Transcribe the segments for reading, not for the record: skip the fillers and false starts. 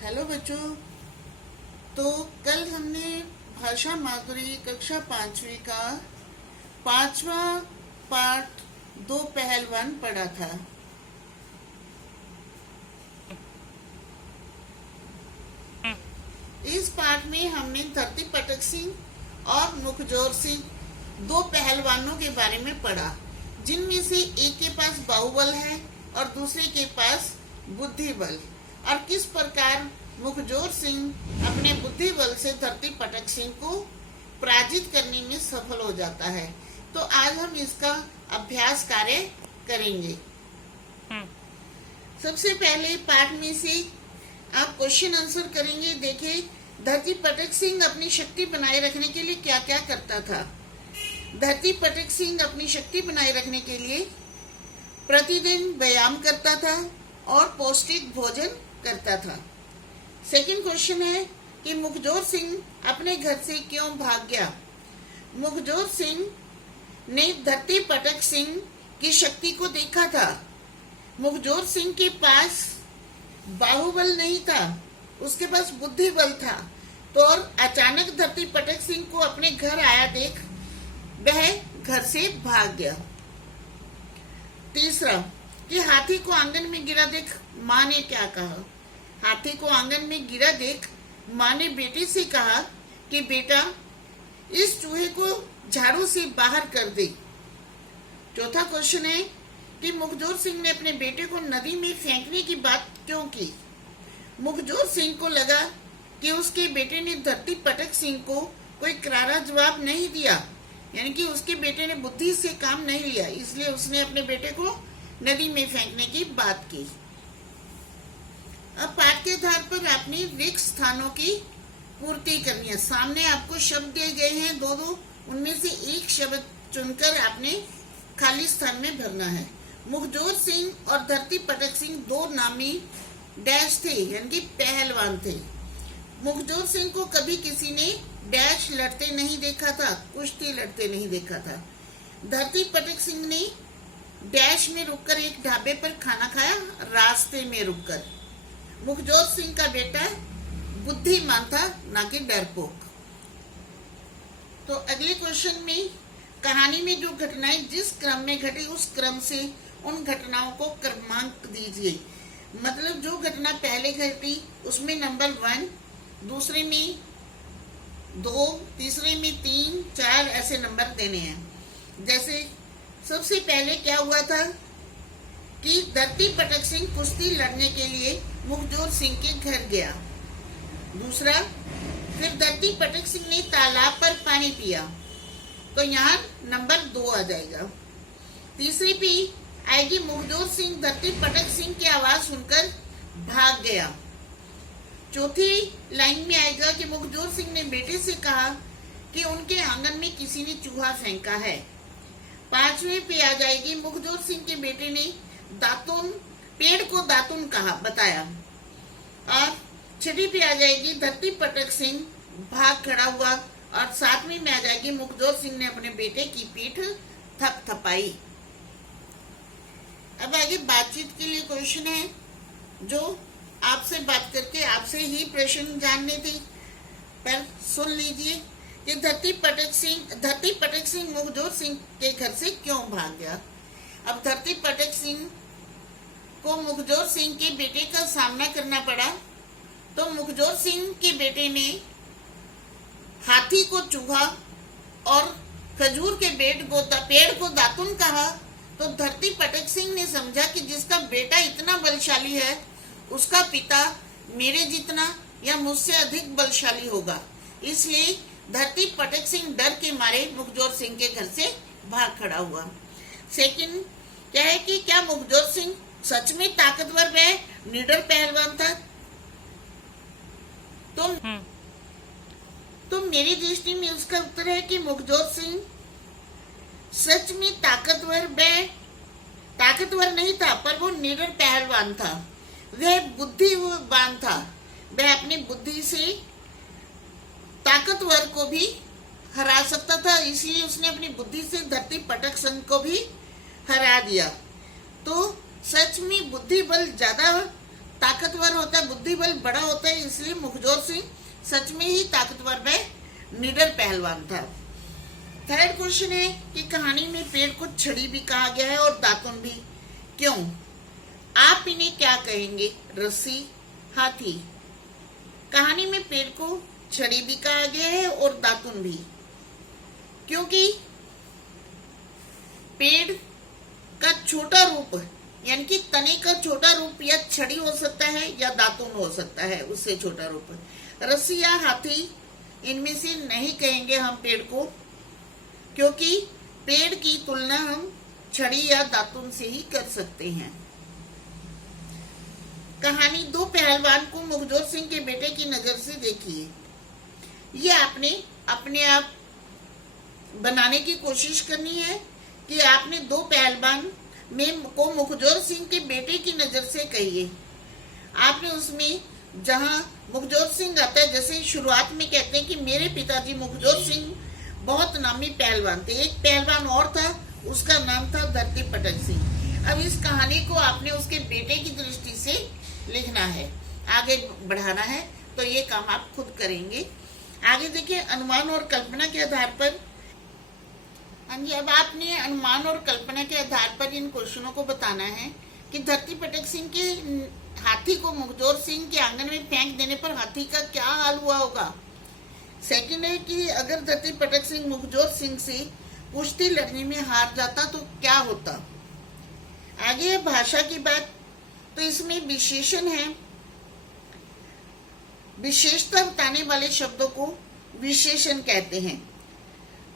Hello बच्चों। तो कल हमने भाषा माधुरी कक्षा 5वीं का 5वां पाठ दो पहलवान पढ़ा था। इस पाठ में हमने धरती पटक सिंह और मुखजोर सिंह दो पहलवानों के बारे में पढ़ा, जिनमें से एक के पास बाहुबल है और दूसरे के पास बुद्धि बल, और किस प्रकार मुखजोर सिंह अपने बुद्धि बल से धरती पटक सिंह को पराजित करने में सफल हो जाता है। तो आज हम इसका अभ्यास कार्य करेंगे। सबसे पहले पाठ में से आप क्वेश्चन आंसर करेंगे। देखिए, धरती पटक सिंह अपनी शक्ति बनाए रखने के लिए क्या क्या करता था। धरती पटक सिंह अपनी शक्ति बनाए रखने के लिए प्रतिदिन व्यायाम करता था और पौष्टिक भोजन करता था। सेकंड क्वेश्चन है कि मुखजोर सिंह अपने घर से क्यों भाग गया। मुखजोर सिंह ने धरती पटक सिंह की शक्ति को देखा था। मुखजोर सिंह के पास बाहुबल नहीं था, उसके पास बुद्धि बल था। तो और अचानक धरती पटक सिंह को अपने घर आया देख वह घर से भाग गया। तीसरा कि हाथी को आंगन में गिरा देख माँ ने क्या कहा। हाथी को आंगन में गिरा देख माँ ने बेटे से कहा कि बेटा, इस चूहे को झाड़ू से बाहर कर दे। चौथा क्वेश्चन है कि मुखजोर सिंह ने अपने बेटे को नदी में फेंकने की बात क्यों की। मुखजोर सिंह को लगा कि उसके बेटे ने धरती पटक सिंह को कोई करारा जवाब नहीं दिया, यानी कि उसके बेटे ने बुद्धि से काम नहीं लिया, इसलिए उसने अपने बेटे को नदी में फेंकने की बात की। अब पाठ के आधार पर आपने रिक्त स्थानों की पूर्ति करनी है। सामने आपको शब्द दिए गए हैं दो, उनमें से एक शब्द चुनकर आपने खाली स्थान में भरना है। मुखजोर सिंह और धरती पटक सिंह दो नामी डैश थे, यानी कि पहलवान थे। मुखजोर सिंह को कभी किसी ने डैश लड़ते नहीं देखा था, कुश्ती लड़ते नहीं देखा था। धरती पटक सिंह ने डैश में रुककर एक ढाबे पर खाना खाया, रास्ते में रुककर। मुखजोर सिंह का बेटा बुद्धिमान था, ना कि डरपोक। तो अगले क्वेश्चन में कहानी में जो घटनाएं जिस क्रम में घटी उस क्रम से उन घटनाओं को क्रमांक दीजिए। मतलब जो घटना पहले घटी उसमें नंबर 1, दूसरे में 2, तीसरे में 3, 4 ऐसे नंबर देने हैं। जैसे सबसे पहले क्या हुआ था कि धरती पटक सिंह कुश्ती लड़ने के लिए मुखजोर सिंह के घर गया। दूसरा, फिर धरती पटक सिंह ने तालाब पर पानी पिया, तो यहाँ नंबर 2 आ जाएगा। तीसरी पे आएगी मुखजोर सिंह धरती पटक सिंह की आवाज सुनकर भाग गया। चौथी लाइन में आएगा कि मुखजोर सिंह ने बेटे से कहा कि उनके आंगन में किसी ने चूहा फेंका है। पांचवें पे आ जाएगी मुखजोर सिंह के बेटे ने पेड़ को दातुन कहा बताया। और छठी पे आ जाएगी धरती पटक सिंह भाग खड़ा हुआ। और सातवीं में आ जाएगी मुखजोर सिंह ने अपने बेटे की पीठ थपथपाई। अब आगे बातचीत के लिए क्वेश्चन है, जो आपसे बात करके आपसे ही प्रश्न जानने थे, पर सुन लीजिए कि धरती पटक सिंह मुखजोर सिंह के घर से क्यों भाग गया। अब धरती पटक सिंह को मुखजोर सिंह के बेटे का सामना करना पड़ा। तो मुखजोर सिंह के बेटे ने हाथी को चूहा और खजूर के पेड़ को दातुन कहा। तो धरती पटक सिंह ने समझा कि जिसका बेटा इतना बलशाली है उसका पिता मेरे जितना या मुझसे अधिक बलशाली होगा, इसलिए धरती पटक सिंह डर के मारे मुखजोर सिंह के घर से भाग खड़ा हुआ। सेकंड क्या है कि क्या मुखजोर सिंह सच में ताकतवर व निडर पहलवान था। तो मेरी दृष्टि में उसका उत्तर है कि मुखजोर सिंह सच में ताकतवर नहीं था, पर वो निडर पहलवान था। वह बुद्धिमान था, वह अपनी बुद्धि से ताकतवर को भी हरा सकता था, इसलिए उसने अपनी बुद्धि से धरती पटक सिंह को भी हरा दिया। तो सच में बुद्धि बल ज्यादा ताकतवर होता है, बुद्धि बल बड़ा होता है, इसलिए मुखजोर सिंह सच में ही ताकतवर व निडर पहलवान था। थर्ड क्वेश्चन है कि कहानी में पेड़ को छड़ी भी कहा गया है और दातुन भी, क्यों? आप इन्हें क्या कहेंगे? रस्सी, हाथी। कहानी में पेड़ को छड़ी भी कहा गया है और दातुन भी, क्योंकि पेड़ का छोटा रूप यानी कि तने का छोटा रूप या छड़ी हो सकता है या दातुन हो सकता है, उससे छोटा रूप। रस्सी या हाथी, इनमें से नहीं कहेंगे हम पेड़ को, क्योंकि पेड़ की तुलना हम छड़ी या दातुन से ही कर सकते हैं। कहानी दो पहलवान को मुखजोर सिंह के बेटे की नजर से देखिए। ये आपने अपने आप बनाने की कोशिश करनी है कि आपने दो पहलवान में को मुखजोर सिंह के बेटे की नजर से कहिए। आपने उसमें जहां मुखजोर सिंह आता है, जैसे शुरुआत में कहते हैं कि मेरे पिताजी मुखजोर सिंह बहुत नामी पहलवान थे, एक पहलवान और था, उसका नाम था धरती पटक सिंह। अब इस कहानी को आपने उसके बेटे की दृष्टि से लिखना है, आगे बढ़ाना है, तो ये काम आप खुद करेंगे। आगे देखिए, अनुमान और कल्पना के आधार पर। हाँ जी, अब आपने अनुमान और कल्पना के आधार पर इन क्वेश्चनों को बताना है कि धरती पटक सिंह के हाथी को मुखजोर सिंह के आंगन में फेंक देने पर हाथी का क्या हाल हुआ होगा। सेकंड है कि अगर धरती पटक सिंह मुखजोर सिंह से कुश्ती लड़ने में हार जाता तो क्या होता। आगे है भाषा की बात, तो इसमें विशेषण है, विशेषता बताने वाले शब्दों को विशेषण कहते हैं।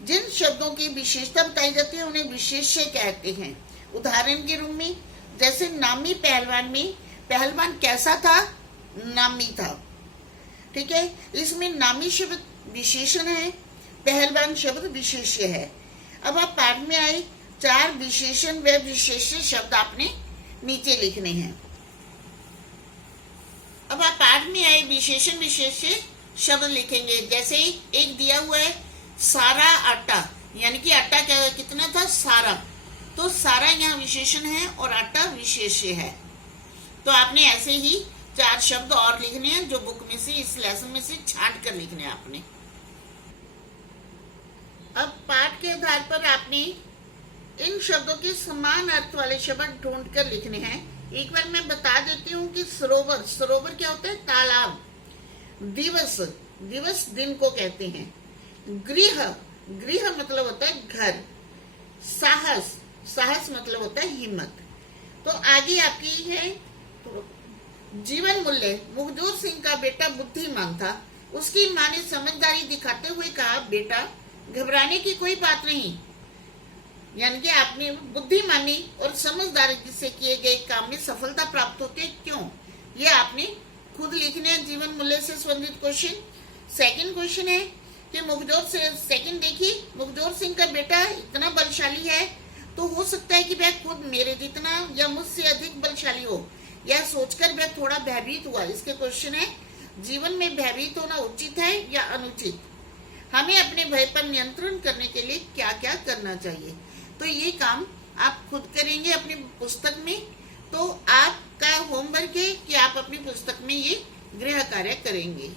जिन शब्दों की विशेषता बताई जाती है उन्हें विशेष्य कहते हैं। उदाहरण के रूप में, जैसे नामी पहलवान में पहलवान कैसा था? नामी था। ठीक है, इसमें नामी शब्द विशेषण है, पहलवान शब्द विशेष्य है। अब आप पाठ में आए, 4 विशेषण व विशेष्य शब्द आपने नीचे लिखने हैं। अब आप पाठ में आए विशेषण विशेष्य शब्द लिखेंगे। जैसे एक दिया हुआ है सारा आटा, यानी कि आटा क्या कितना था? सारा, तो सारा यहाँ विशेषण है और आटा विशेष्य है। तो आपने ऐसे ही 4 शब्द और लिखने हैं जो बुक में से, इस लेसन में से छांट कर लिखने हैं आपने। अब पाठ के आधार पर आपने इन शब्दों के समान अर्थ वाले शब्द ढूंढ कर लिखने हैं। एक बार मैं बता देती हूँ कि सरोवर, सरोवर क्या होता है? तालाब। दिवस, दिवस दिन को कहते हैं। गृह, गृह मतलब होता है घर। साहस, साहस मतलब होता है हिम्मत। तो आगे आपकी है जीवन मूल्य। मुखजोर सिंह का बेटा बुद्धिमान था। उसकी माँ ने समझदारी दिखाते हुए कहा, बेटा घबराने की कोई बात नहीं। यानी कि आपने बुद्धिमानी और समझदारी से किए गए काम में सफलता प्राप्त होती है, क्यों? ये आपने खुद लिखने हैं जीवन मूल्य से संबंधित क्वेश्चन। सेकंड क्वेश्चन है कि मुखजोर से, सेकंड देखिए, मुखजोर सिंह का बेटा इतना बलशाली है तो हो सकता है कि वह खुद मेरे जितना या मुझसे अधिक बलशाली हो, यह सोचकर वह थोड़ा भयभीत हुआ। इसके क्वेश्चन है, जीवन में भयभीत होना उचित है या अनुचित? हमें अपने भय पर नियंत्रण करने के लिए क्या क्या करना चाहिए? तो ये काम आप खुद करेंगे अपनी पुस्तक में। तो आपका होमवर्क है कि आप अपनी पुस्तक में ये गृह कार्य करेंगे।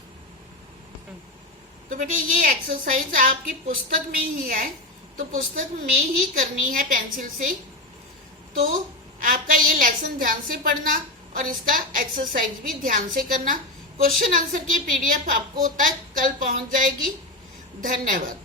तो बेटे ये एक्सरसाइज आपकी पुस्तक में ही है, तो पुस्तक में ही करनी है पेंसिल से। तो आपका ये लेसन ध्यान से पढ़ना और इसका एक्सरसाइज भी ध्यान से करना। क्वेश्चन आंसर की PDF आपको तक कल पहुंच जाएगी। धन्यवाद।